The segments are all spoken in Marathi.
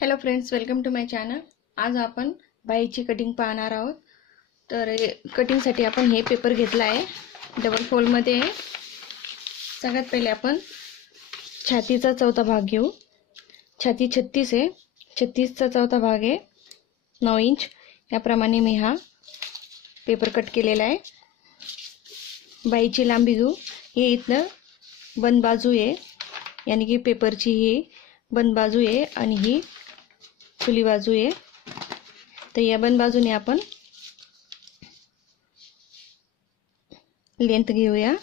Hello friends, welcome to my channel. आज आपण बाहीची कटिंग पाहणार आहोत। तर कटिंगसाठी आपण हे पेपर घेतला आहे, डबल फोल्ड मध्ये। सगळ्यात पहिले आपण छातीचा चौथा भाग घेऊ। छाती 36 आहे, 36 चा चौथा भाग आहे 9 इंच। याप्रमाणे मी हा पेपर कट केलेला आहे। बाहीची लांबी घेऊ। हे इथं बंद बाजू आहे, यानी की पेपरची ही बंद बाजू आहे आणि ही खुली बाजू आहे। तर या बंद बाजूने आपण लेंथ घेऊया।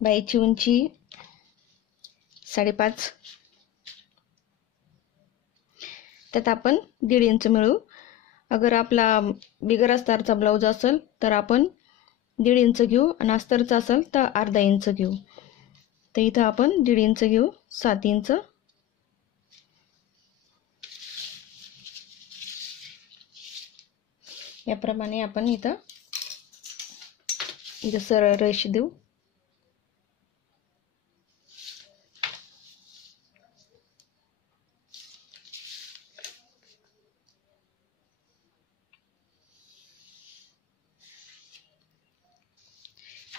बाहीची उंची 5.5, त्यात आपण 1.5 इंच मिळू। अगर आपला बिगर अस्तरचा ब्लाउज असेल तर आपण 1.5 इंच घेऊ आणि अस्तरचा असेल तर अर्धा इंच घेऊ। तर इथं आपण 1.5 इंच घेऊ, 7 इंच। याप्रमाणे आपण इथं सरळ रेष देऊ।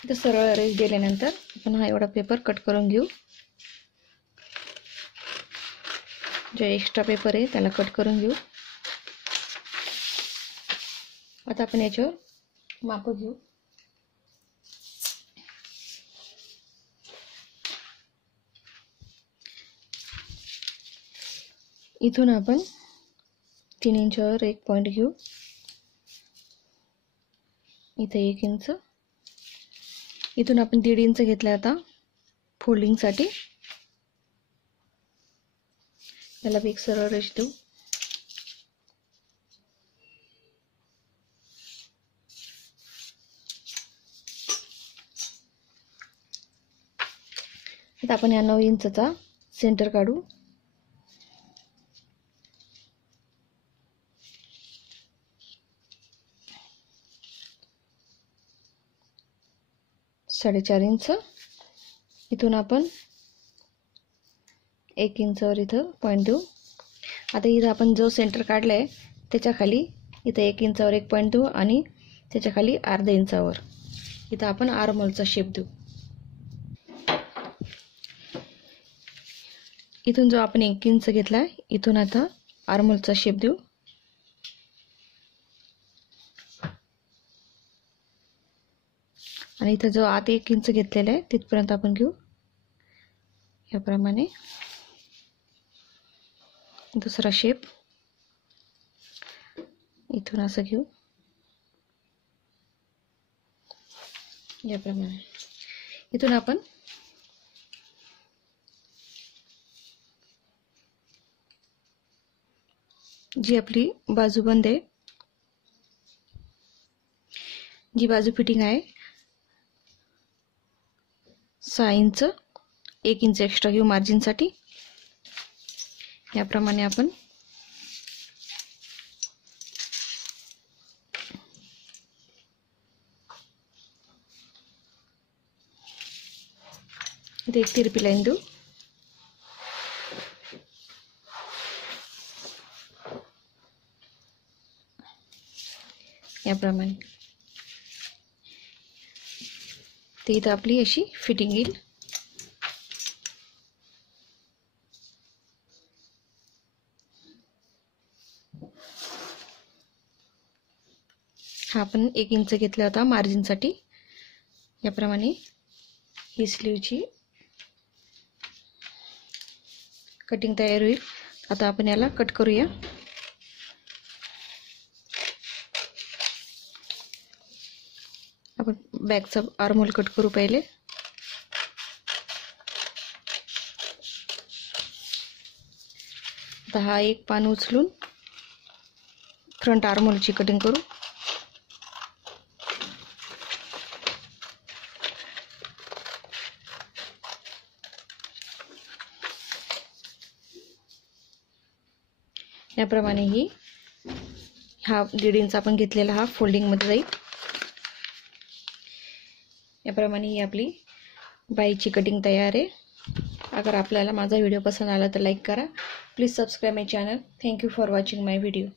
इथं सरळ रेष दिल्यानंतर आपण हा एवढा पेपर कट करून घेऊ। जो एक्स्ट्रा पेपर आहे त्याला कट करून घेऊ। आता आपण याच्यावर माप घेऊ। इथून आपण 3 इंचावर एक पॉइंट घेऊ। इथे 1 इंच। इथून आपण 1.5 इंच घेतला आता फोल्डिंग साठी। याला एक सरळ रेष देऊ। आता आपण या 9 इंचचा सेंटर काढू। साडेचार इंच। इथून आपण 1 इंचावर इथं पॉइंट देऊ। आता इथं आपण जो सेंटर काढलाय त्याच्या खाली इथं 1 इंचावर एक पॉइंट देऊ आणि त्याच्या खाली अर्धा इंचावर इथं आपण आर्महोलचा शेप देऊ। इथून जो आपण 1 इंच घेतलाय इथून आता आर्महोलचा शेप देऊ। आणि इथं जो आत 1 इंच घेतलेला आहे तिथपर्यंत आपण घेऊ। याप्रमाणे दुसरा शेप इथून असं घेऊ। याप्रमाणे इथून आपण जी आपली बाजू बंद आहे, जी बाजू फिटिंग आहे 6 इंच, 1 इंच एक्स्ट्रा घेऊ मार्जिन साठी। याप्रमाणे आपण इथे एक तिरपी लाईन देऊ। याप्रमाणे ते इथं आपली अशी फिटिंग येईल। हा आपण 1 इंच घेतला होता मार्जिन साठी। याप्रमाणे ही स्लीवची कटिंग तयार होईल। आता आपण याला कट करूया। आपण बॅकचा आर्महोल कट करू पहिले। आता हा एक पान उचलून फ्रंट आर्महोलची कटिंग करू। याप्रमाणे ही हा 1.5 इंच आपण घेतलेला हा फोल्डिंग मध्ये जाईल। याप्रमाणे ही आपली बाहीची कटिंग तयार आहे। अगर आपल्याला माझा व्हिडिओ पसंत आला तर लाईक करा Please subscribe my channel. Thank you for watching my video.